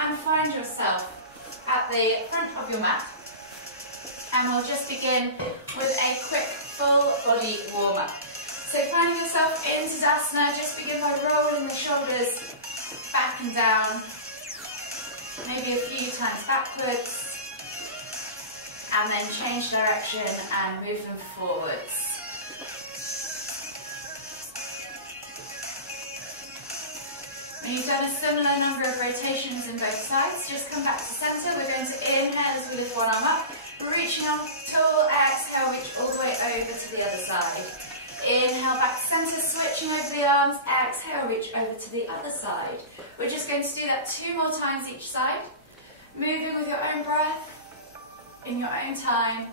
and find yourself at the front of your mat. And we'll just begin with a quick full body warm-up. So finding yourself in Tadasana, just begin by rolling the shoulders back and down, maybe a few times backwards, and then change direction and move them forwards. When you've done a similar number of rotations in both sides, just come back to center. We're going to inhale as we lift one arm up, reaching up tall, exhale, reach all the way over to the other side. Inhale back to center, switching over the arms, exhale, reach over to the other side. We're just going to do that 2 more times each side, moving with your own breath, in your own time.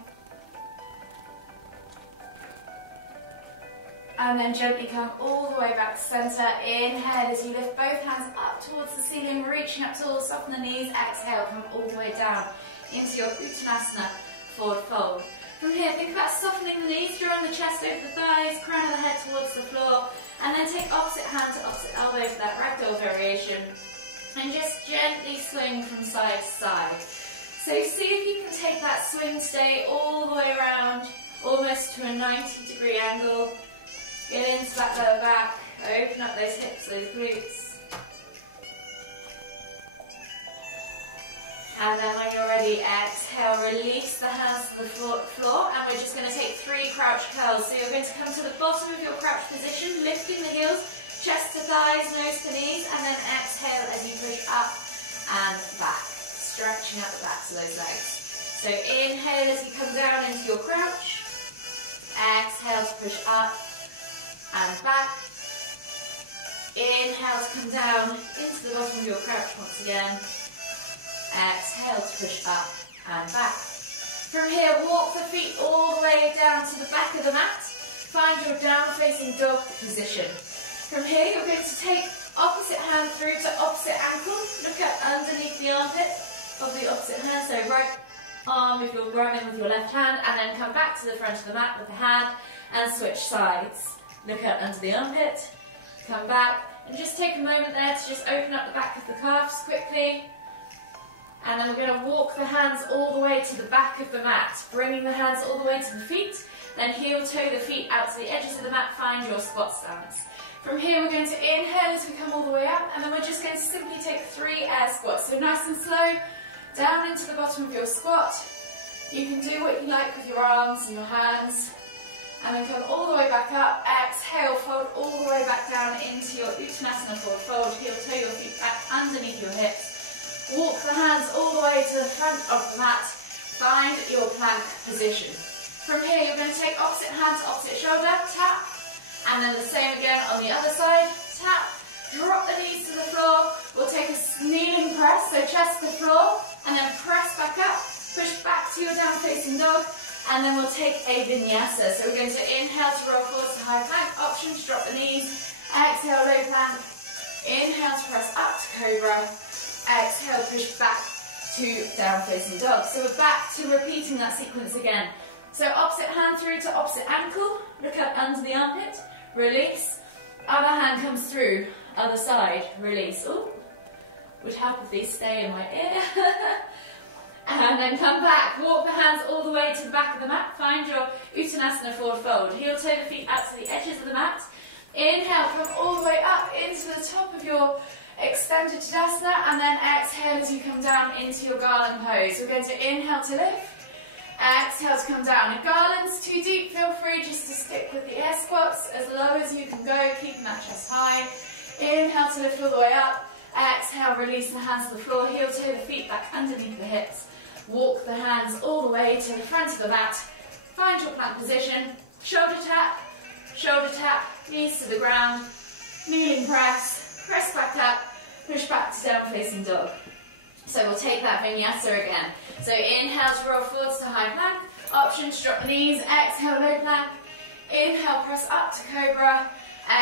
And then gently come all the way back to center. Inhale as you lift both hands up towards the ceiling, reaching up tall, soften the knees, exhale, come all the way down into your Uttanasana, forward fold. From here, think about softening the knees, drawing the chest over the thighs, crown of the head towards the floor, and then take opposite hand to opposite elbow for that ragdoll variation. And just gently swing from side to side. So see if you can take that swing today all the way around, almost to a 90-degree angle. Get into that lower back, open up those hips, those glutes. And then when you're ready, exhale, release the hands to the floor, and we're just going to take 3 crouch curls. So you're going to come to the bottom of your crouch position, lifting the heels, chest to thighs, nose to knees, and then exhale as you push up and back, stretching out the backs of those legs. So inhale as you come down into your crouch, exhale to push up and back. Inhale to come down into the bottom of your crouch once again. Exhale to push up and back. From here, walk the feet all the way down to the back of the mat. Find your down-facing dog position. From here, you're going to take opposite hand through to opposite ankle. Look at underneath the armpit of the opposite hand. So right arm if you're grabbing with your left hand, and then come back to the front of the mat with the hand and switch sides. Look at under the armpit, come back, and just take a moment there to just open up the back of the calves quickly. And then we're going to walk the hands all the way to the back of the mat, bringing the hands all the way to the feet, then heel toe the feet out to the edges of the mat, find your squat stance. From here we're going to inhale as we come all the way up, and then we're just going to simply take 3 air squats. So nice and slow, down into the bottom of your squat. You can do what you like with your arms and your hands. And then come all the way back up, exhale, fold all the way back down into your Uttanasana forward fold, heel toe your feet back underneath your hips. Walk the hands all the way to the front of the mat, find your plank position. From here you're going to take opposite hand to opposite shoulder, tap, and then the same again on the other side, tap, drop the knees to the floor. We'll take a kneeling press, so chest to the floor, and then press back up, push back to your down facing dog. And then we'll take a vinyasa. So we're going to inhale to roll forwards to high plank. Option to drop the knees. Exhale, low plank. Inhale to press up to cobra. Exhale, push back to down facing dog. So we're back to repeating that sequence again. So opposite hand through to opposite ankle. Look up under the armpit. Release. Other hand comes through. Other side. Release. Ooh. Would help if these stay in my ear. And then come back, walk the hands all the way to the back of the mat, find your Uttanasana forward fold. Heel toe the feet out to the edges of the mat. Inhale, come all the way up into the top of your extended Tadasana, and then exhale as you come down into your garland pose. We're going to inhale to lift, exhale to come down. If garland's too deep, feel free just to stick with the air squats as low as you can go, keeping that chest high. Inhale to lift all the way up, exhale, release the hands to the floor, heel toe the feet back underneath the hips. Walk the hands all the way to the front of the mat. Find your plank position. Shoulder tap, knees to the ground. Kneeling press, press back up, push back to down facing dog. So we'll take that vinyasa again. So inhale to roll forwards to high plank. Option to drop the knees. Exhale, low plank. Inhale, press up to cobra.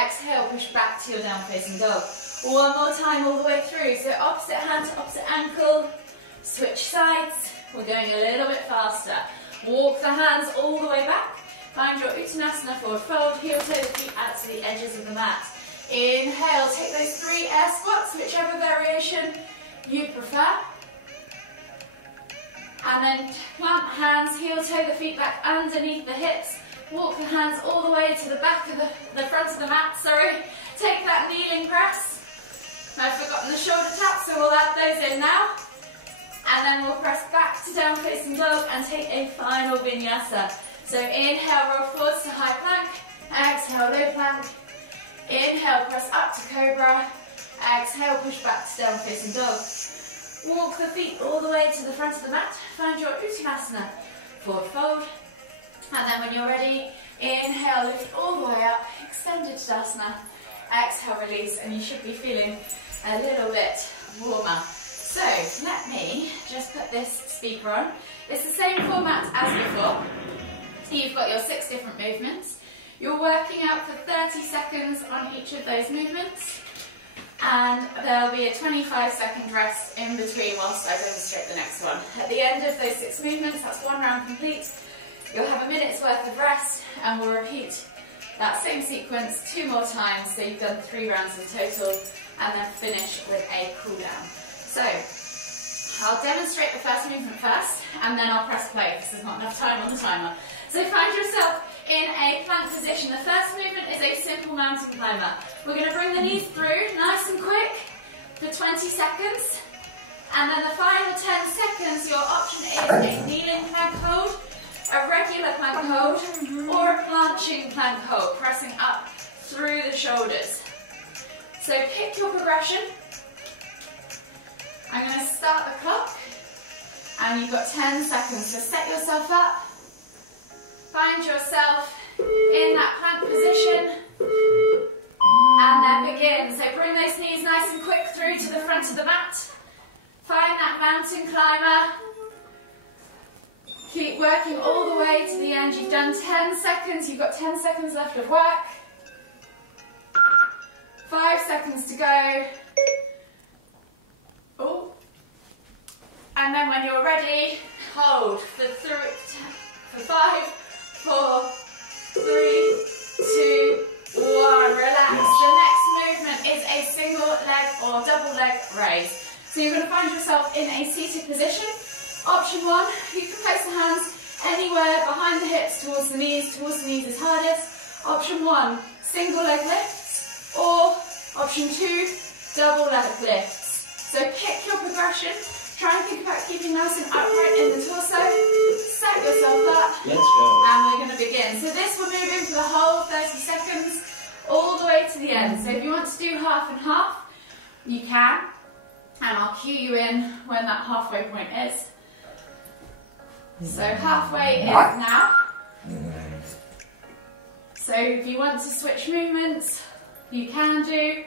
Exhale, push back to your down facing dog. One more time all the way through. So opposite hand to opposite ankle. Switch sides. We're going a little bit faster. Walk the hands all the way back. Find your Uttanasana forward fold. Heel toe the feet out to the edges of the mat. Inhale, take those 3 air squats, whichever variation you prefer. And then plant the hands, heel toe the feet back underneath the hips. Walk the hands all the way to the back of the front of the mat, sorry. Take that kneeling press. I've forgotten the shoulder taps, so we'll add those in now. And then we'll press back to down facing dog and take a final vinyasa. So inhale, roll forwards to high plank. Exhale, low plank. Inhale, press up to cobra. Exhale, push back to down facing dog. Walk the feet all the way to the front of the mat. Find your Uttanasana. Forward fold. And then when you're ready, inhale, lift all the way up. Extended Tadasana. Exhale, release. And you should be feeling a little bit warmer. So let me just put this speaker on. It's the same format as before. You've got your 6 different movements. You're working out for 30 seconds on each of those movements. And there'll be a 25-second rest in between whilst I demonstrate the next one. At the end of those 6 movements, that's 1 round complete. You'll have a minute's worth of rest, and we'll repeat that same sequence 2 more times, so you've done 3 rounds in total, and then finish with a cool down. So, I'll demonstrate the first movement first, and then I'll press play because there's not enough time on the timer. So find yourself in a plank position. The first movement is a simple mountain climber. We're going to bring the knees through nice and quick for 20 seconds. And then the final 10 seconds, your option is a kneeling plank hold, a regular plank hold, or a planching plank hold, pressing up through the shoulders. So pick your progression. I'm going to start the clock, and you've got 10 seconds. So set yourself up. Find yourself in that plank position, and then begin. So bring those knees nice and quick through to the front of the mat. Find that mountain climber. Keep working all the way to the end. You've done 10 seconds. You've got 10 seconds left of work. 5 seconds to go. Oh. And then when you're ready, hold for 5, 4, 3, 2, 1. Relax. The next movement is a single leg or double leg raise. So you're going to find yourself in a seated position. Option 1, you can place the hands anywhere behind the hips towards the knees is hardest. Option 1, single leg lifts, or option 2, double leg lifts. So pick your progression. Try and think about keeping nice and upright in the torso. Set yourself up. Let's go. And we're going to begin. So this will move in for the whole 30 seconds, all the way to the end. So if you want to do half and half, you can. And I'll cue you in when that halfway point is. So halfway is now. So if you want to switch movements, you can do.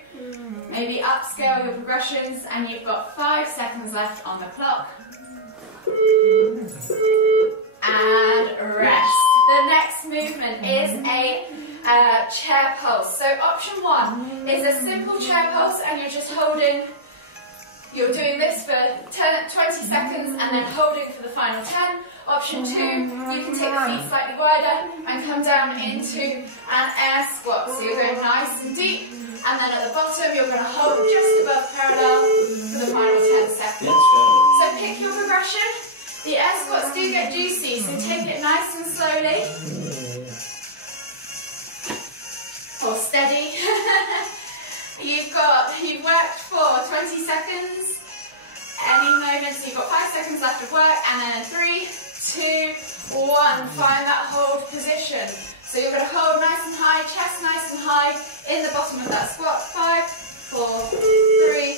Maybe upscale your progressions, and you've got 5 seconds left on the clock. And rest. The next movement is a chair pulse. So option 1 is a simple chair pulse, and you're just holding. You're doing this for 20 seconds and then holding for the final 10. Option 2, you can take the feet slightly wider and come down into an air squat. So you're going nice and deep, and then at the bottom you're going to hold just above parallel for the final 10 seconds. So pick your progression. The air squats do get juicy, so take it nice and slowly. Or steady. You've worked for 20 seconds. Any moments, you've got 5 seconds left of work, and then 3, 2, 1, find that hold position. So you're going to hold nice and high, chest nice and high, in the bottom of that squat. 5, 4, 3,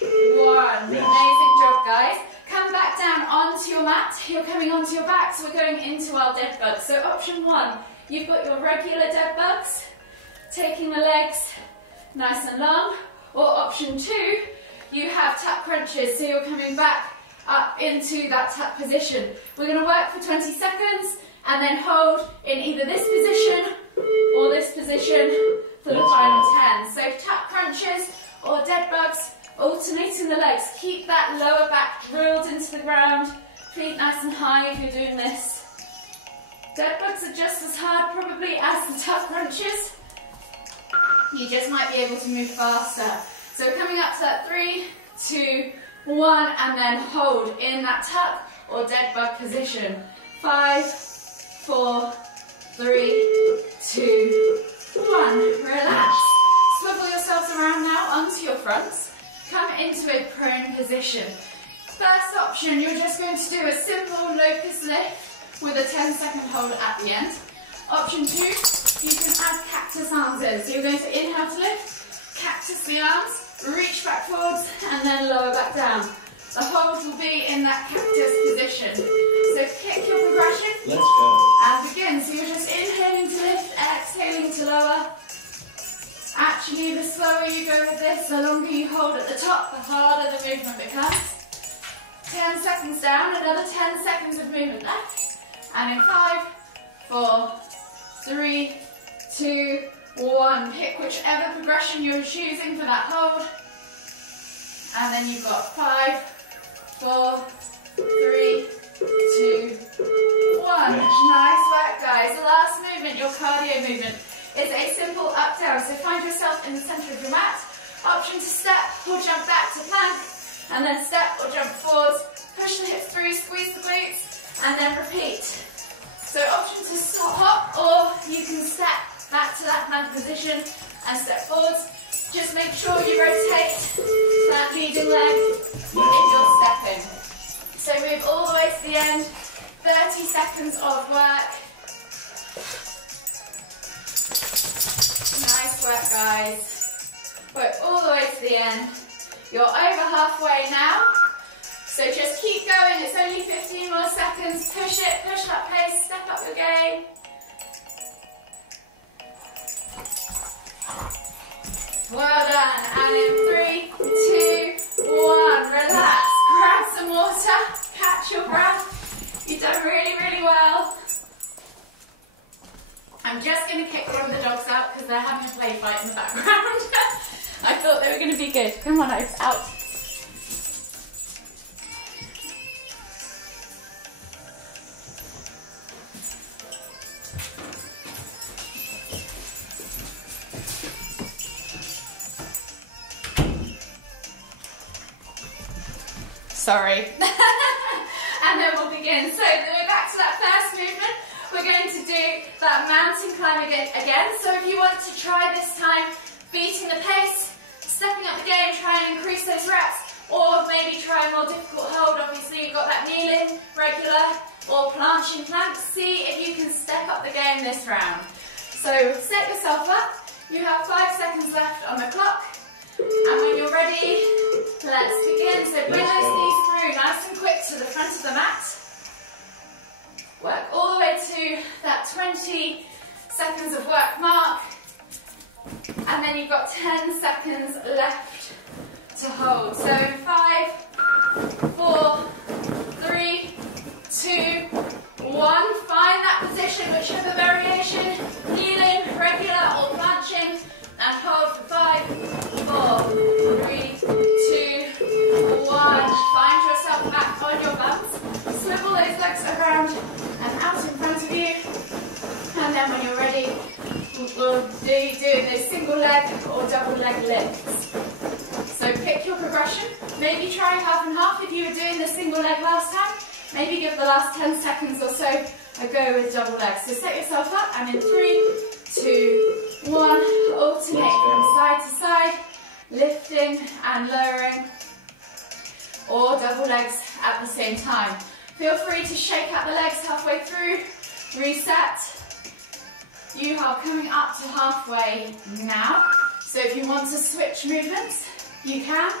2, 1. Amazing job, guys. Come back down onto your mat. You're coming onto your back, so we're going into our dead bugs. So option 1, you've got your regular dead bugs, taking the legs nice and long. Or option 2, you have tap crunches, so you're coming back up into that tap position. We're going to work for 20 seconds and then hold in either this position or this position for the final 10. So tap crunches or dead bugs, alternating the legs. Keep that lower back drilled into the ground, feet nice and high if you're doing this. Dead bugs are just as hard probably as the tap crunches. You just might be able to move faster. So coming up to that 3, 2, 1, and then hold in that tuck or dead bug position. 5, 4, 3, 2, 1. Relax. Swivel yourselves around now onto your fronts. Come into a prone position. First option, you're just going to do a simple locust lift with a 10-second hold at the end. Option 2, you can add cactus arms in. So you're going to inhale to lift, cactus the arms, reach back forwards, and then lower back down. The hold will be in that cactus position. So pick your progression. Let's go. And begin. So you're just inhaling to lift, exhaling to lower. Actually, the slower you go with this, the longer you hold at the top, the harder the movement becomes. 10 seconds down, another 10 seconds of movement left. And in 5, 4, 3, 2, 1. Pick whichever progression you're choosing for that hold. And then you've got 5, 4, 3, 2, 1. Nice work, guys. The last movement, your cardio movement, is a simple up down. So find yourself in the center of your mat. Option to step or jump back to plank, and then step or jump forwards. Push the hips through, squeeze the glutes, and then repeat. So option to hop, or you can step back to that plank position and step forwards. Just make sure you rotate that leading leg if you're stepping. So move all the way to the end. 30 seconds of work. Nice work, guys. Work all the way to the end. You're over halfway now. So just keep going. It's only 15 more seconds. Push it, push that pace, step up your game. Well done. And in 3, 2, 1, relax. Grab some water, catch your breath. You've done really, really well. I'm just going to kick one of the dogs out because they're having a play fight in the background. I thought they were going to be good. Come on, Oaks, out. Sorry. And then we'll begin. So we're back to that first movement. We're going to do that mountain climb again. So if you want to try this time, beating the pace, stepping up the game, try and increase those reps, or maybe try a more difficult hold. Obviously you've got that kneeling, regular, or planching plank. See if you can step up the game this round. So set yourself up. You have 5 seconds left on the clock. And when you're ready, let's begin. So bring those knees through nice and quick to the front of the mat. Work all the way to that 20 seconds of work mark. And then you've got 10 seconds left to hold. So 5, 4, 3, 2, 1. Find that position, whichever variation, kneeling, regular or planching, and hold for 5, 4, 3, 2, 1. Find yourself back on your bums. Swivel those legs around and out in front of you. And then when you're ready, we'll be doing those single leg or double leg lifts. So pick your progression. Maybe try half and half if you were doing the single leg last time. Maybe give the last 10 seconds or so a go with double legs. So set yourself up and in 3, 2, 1, alternate from side to side, lifting and lowering, or double legs at the same time. Feel free to shake out the legs halfway through, reset. You are coming up to halfway now, so if you want to switch movements, you can,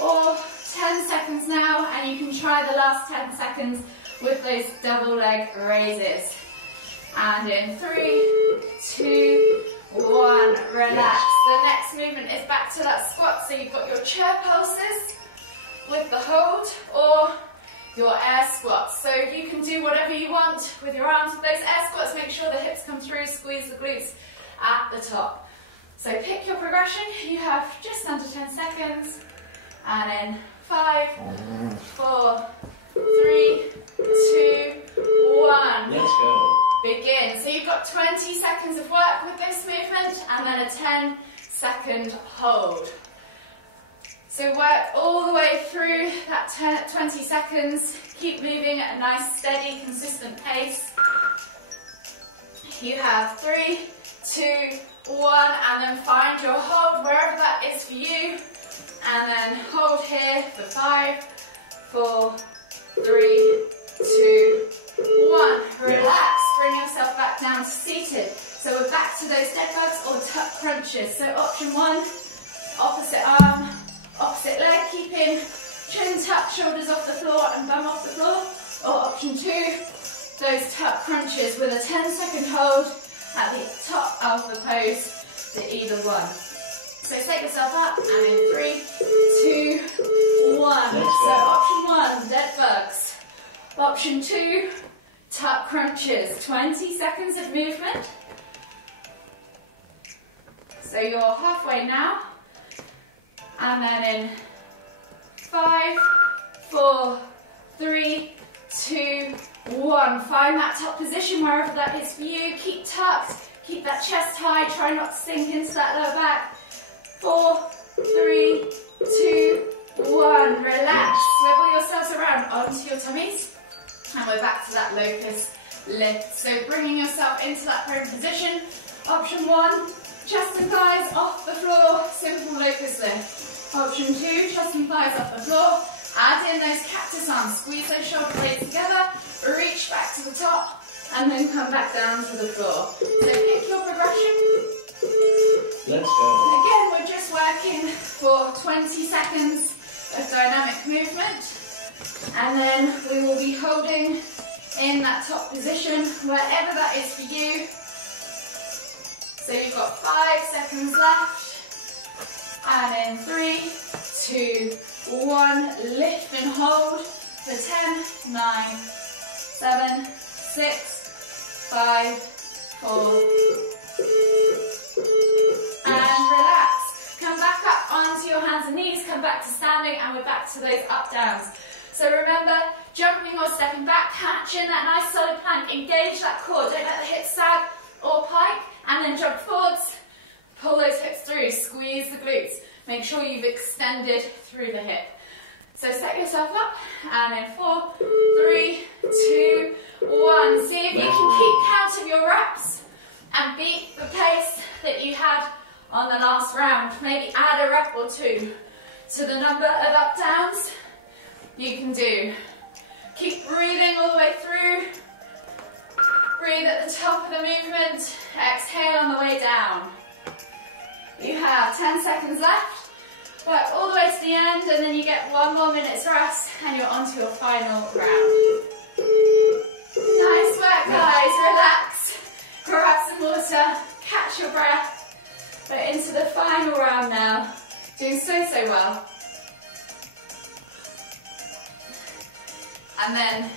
or 10 seconds now, and you can try the last 10 seconds with those double leg raises. And in 3, 2, 1, relax. The next movement is back to that squat, so you've got your chair pulses with the hold, or your air squats. So you can do whatever you want with your arms. With those air squats, make sure the hips come through, squeeze the glutes at the top. So pick your progression. You have just under 10 seconds. And in 5, 4, 3, 2, 1. Let's go. Begin. So you've got 20 seconds of work with this movement and then a 10-second hold. So work all the way through that 20 seconds. Keep moving at a nice, steady, consistent pace. You have 3, 2, 1, and then find your hold wherever that is for you. And then hold here for 5, 4, 3, 2, 1. Relax, bring yourself back down to seated. So we're back to those dead bugs or tuck crunches. So option 1, opposite arm, opposite leg, keeping chin tucked, shoulders off the floor and bum off the floor. Or option 2, those tuck crunches with a 10-second hold at the top of the pose to either one. So set yourself up and in 3, 2, 1. So option 1, dead bugs. Option 2, tuck crunches. 20 seconds of movement. So you're halfway now. And then in 5, 4, 3, 2, 1. Find that top position wherever that is for you. Keep tucked. Keep that chest high. Try not to sink into that lower back. 4, 3, 2, 1. Relax. Swivel yourselves around onto your tummies. And we're back to that locust lift. So bringing yourself into that prone position. Option 1, chest and thighs off the floor. Simple locust lift. Option 2, chest and thighs off the floor. Add in those cactus arms. Squeeze those shoulder blades together. Reach back to the top. And then come back down to the floor. So pick your progression. Let's go. Again, we're just working for 20 seconds of dynamic movement. And then we will be holding in that top position, wherever that is for you. So you've got 5 seconds left. And in 3, 2, 1, lift and hold for 10, 9, 7, 6, 5, 4, and relax. Come back up onto your hands and knees, come back to standing, and we're back to those up downs. So remember, jumping or stepping back, catch in that nice solid plank, engage that core, don't let the hips sag or pike, and then jump forwards, pull those hips through, squeeze the glutes, make sure you've extended through the hip. So set yourself up, and in 4, 3, 2, 1. See if you can keep count of your reps and beat the pace that you had on the last round. Maybe add a rep or 2 to the number of up downs you can do. Keep breathing all the way through. Breathe at the top of the movement. Exhale on the way down. You have 10 seconds left. Work all the way to the end, and then you get 1 more minute's rest, and you're on to your final round. Nice work, guys. Relax. Grab some water. Catch your breath. We're into the final round now. Doing so well. And then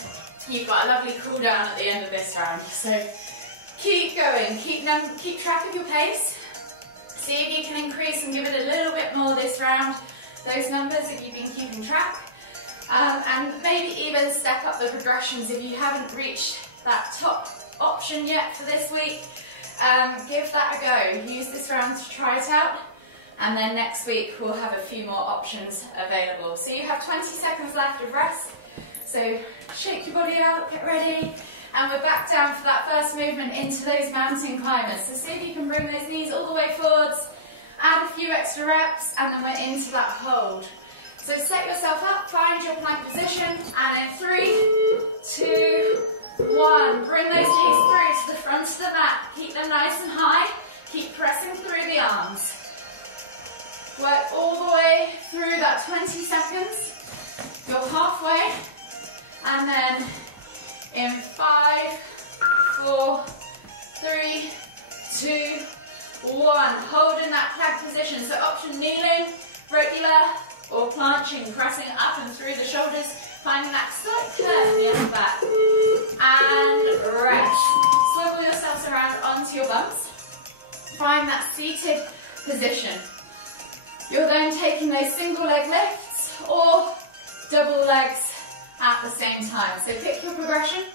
you've got a lovely cool down at the end of this round. So keep going. Keep track of your pace. See if you can increase and give it a little bit more this round. Those numbers if you've been keeping track. And maybe even step up the progressions if you haven't reached that top option yet for this week. Give that a go. Use this round to try it out. And then next week we'll have a few more options available. So you have 20 seconds left of rest. So shake your body out, get ready. And we're back down for that first movement into those mountain climbers. So see if you can bring those knees all the way forwards, add a few extra reps, and then we're into that hold. So set yourself up, find your plank position, and in 3, 2, 1. Bring those knees through to the front of the mat. Keep them nice and high. Keep pressing through the arms. Work all the way through that 20 seconds. You're halfway. And then in 5, 4, 3, 2, 1. Hold in that plank position. So option kneeling, regular, or planching, pressing up and through the shoulders, finding that slight curve in the upper back. And rest. Swivel yourselves around onto your bums. Find that seated position. You're then taking those single leg lifts or double legs at the same time. So pick your progression,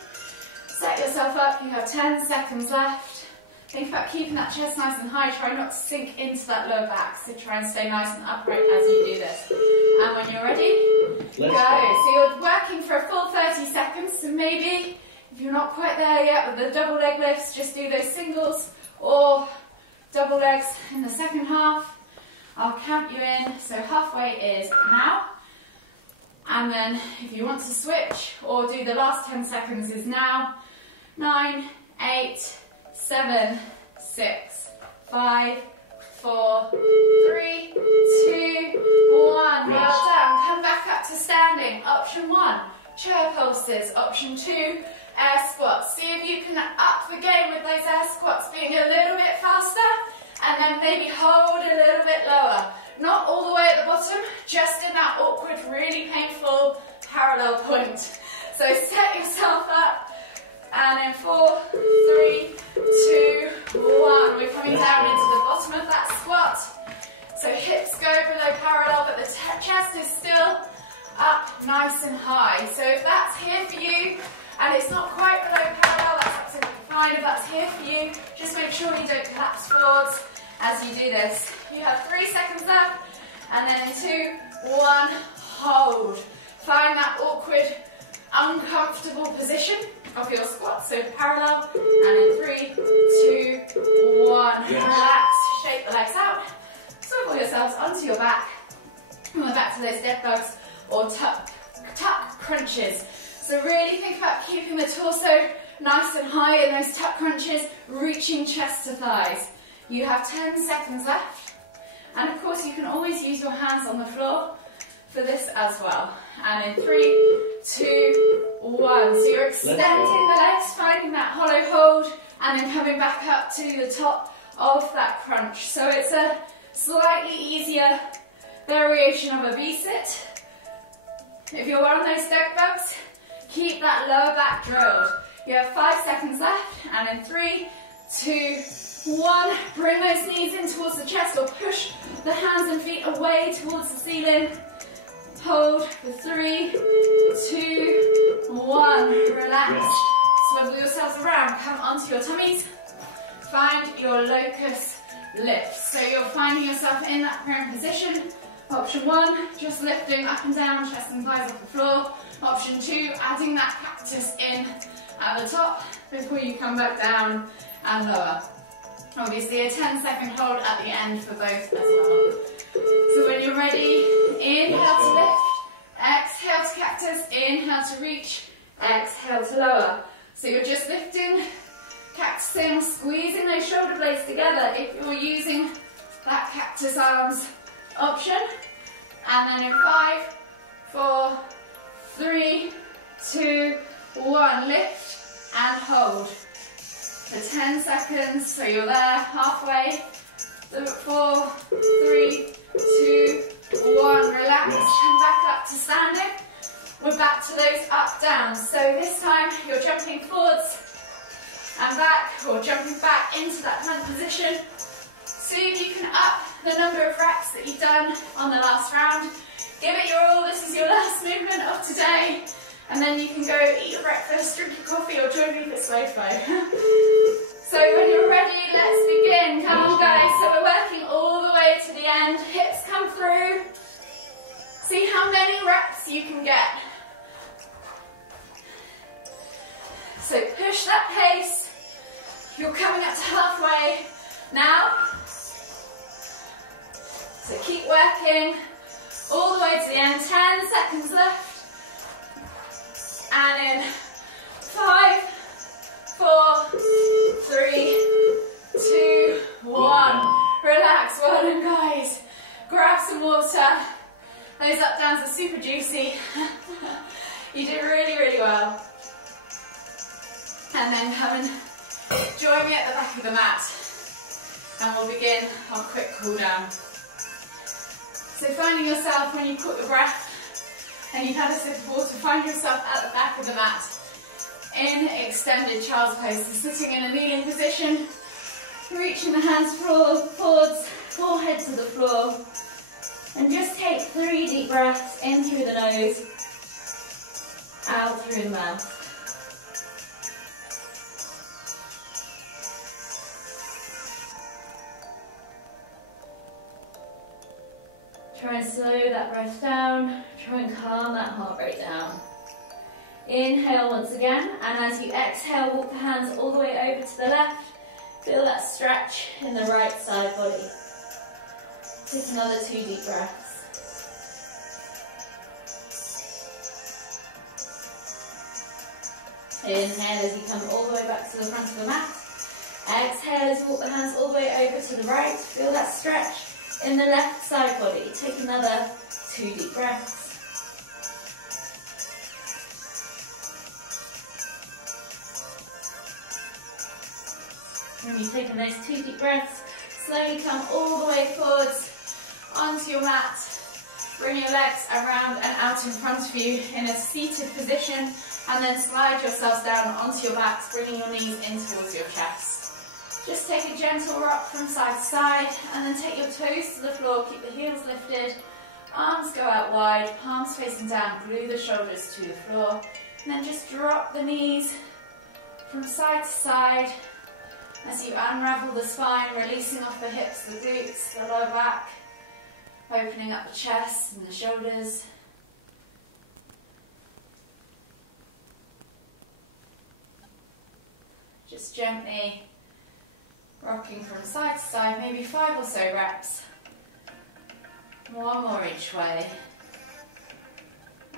set yourself up, you have 10 seconds left. Think about keeping that chest nice and high. Try not to sink into that lower back. So try and stay nice and upright as you do this. And when you're ready, go. So you're working for a full 30 seconds. So maybe if you're not quite there yet with the double leg lifts, just do those singles or double legs in the second half. I'll count you in. So halfway is now. And then if you want to switch or do the last 10 seconds is now. 9, 8, 7, 6, 5, 4, 3, 2, 1. Well done. Come back up to standing. Option 1, chair pulses. Option 2, air squats. See if you can up the game with those air squats, being a little bit faster, and then maybe hold a little bit lower. Not all the way at the bottom, just in that awkward, really painful parallel point. So set yourself up. And in 4, 3, 2, 1. We're coming down into the bottom of that squat. So hips go below parallel, but the chest is still up nice and high. So if that's here for you, and it's not quite below parallel, that's absolutely fine. If that's here for you, just make sure you don't collapse forwards as you do this. You have 3 seconds left, and then in 2, 1, hold. Find that awkward, uncomfortable position of your squat, so parallel, and in 3, 2, 1, relax, shake the legs out, swivel yourselves onto your back, and we're back to those dead bugs or tuck crunches. So really think about keeping the torso nice and high in those tuck crunches, reaching chest to thighs. You have 10 seconds left, and of course you can always use your hands on the floor for this as well. And in 3, 2, 1. So you're extending the legs, finding that hollow hold, and then coming back up to the top of that crunch. So it's a slightly easier variation of a V-sit. If you're one of those deck bugs, keep that lower back drilled. You have 5 seconds left, and in 3, 2, 1, bring those knees in towards the chest, or push the hands and feet away towards the ceiling. Hold for 3, 2, 1. Relax. Swivel yourselves around. Come onto your tummies. Find your locust lift. So you're finding yourself in that prone position. Option 1, just lifting up and down, chest and thighs off the floor. Option 2, adding that cactus in at the top before you come back down and lower. Obviously a 10-second hold at the end for both as well. So when you're ready, inhale to lift, exhale to cactus, inhale to reach, exhale to lower. So you're just lifting, cactusing, squeezing those shoulder blades together if you're using that cactus arms option. And then in 5, 4, 3, 2, 1, lift and hold for 10 seconds. So you're there halfway. 4, 3, 2, 1, relax, come back up to standing. We're back to those up downs. So this time you're jumping forwards and back, or jumping back into that plank position. See if you can up the number of reps that you've done on the last round. Give it your all. This is your last movement of today, and then you can go eat your breakfast, drink your coffee, or join me for slow flow. So when you're ready, let's begin. Come on, guys. So we're working all the way to the end. Hips come through. See how many reps you can get. So push that pace. You're coming up to halfway now. So keep working all the way to the end. 10 seconds left. And in 5, 4, 3, 2, 1. Relax. Well done, guys. Grab some water. Those up downs are super juicy. You did really, really well. And then come and join me at the back of the mat. And we'll begin our quick cool down. So finding yourself, when you caught your breath and you've had a sip of water, find yourself at the back of the mat in extended child's pose. So sitting in a kneeling position, reaching the hands forwards, forehead to the floor. And just take 3 deep breaths in through the nose, out through the mouth. Try and slow that breath down. Try and calm that heart rate down. Inhale once again, and as you exhale, walk the hands all the way over to the left. Feel that stretch in the right side body. Take another 2 deep breaths. Inhale as you come all the way back to the front of the mat. Exhale as you walk the hands all the way over to the right. Feel that stretch in the left side body. Take another 2 deep breaths. When you've taken those 2 deep breaths, slowly come all the way forwards onto your mat. Bring your legs around and out in front of you in a seated position, and then slide yourselves down onto your backs, bringing your knees in towards your chest. Just take a gentle rock from side to side, and then take your toes to the floor, keep the heels lifted, arms go out wide, palms facing down, glue the shoulders to the floor, and then just drop the knees from side to side as you unravel the spine, releasing off the hips, the glutes, the lower back, opening up the chest and the shoulders. Just gently rocking from side to side, maybe 5 or so reps. One more each way.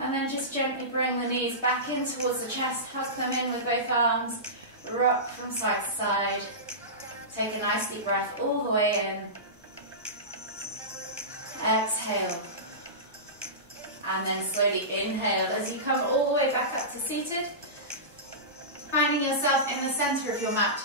And then just gently bring the knees back in towards the chest, hug them in with both arms, rock from side to side. Take a nice deep breath all the way in. Exhale. And then slowly inhale as you come all the way back up to seated. Finding yourself in the center of your mat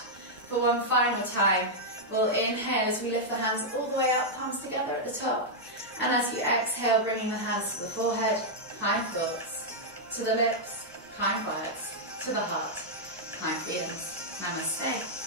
for one final time. We'll inhale as we lift the hands all the way up, palms together at the top. And as you exhale, bringing the hands to the forehead, kind thoughts, to the lips, kind words, to the heart, kind feelings. Namaste.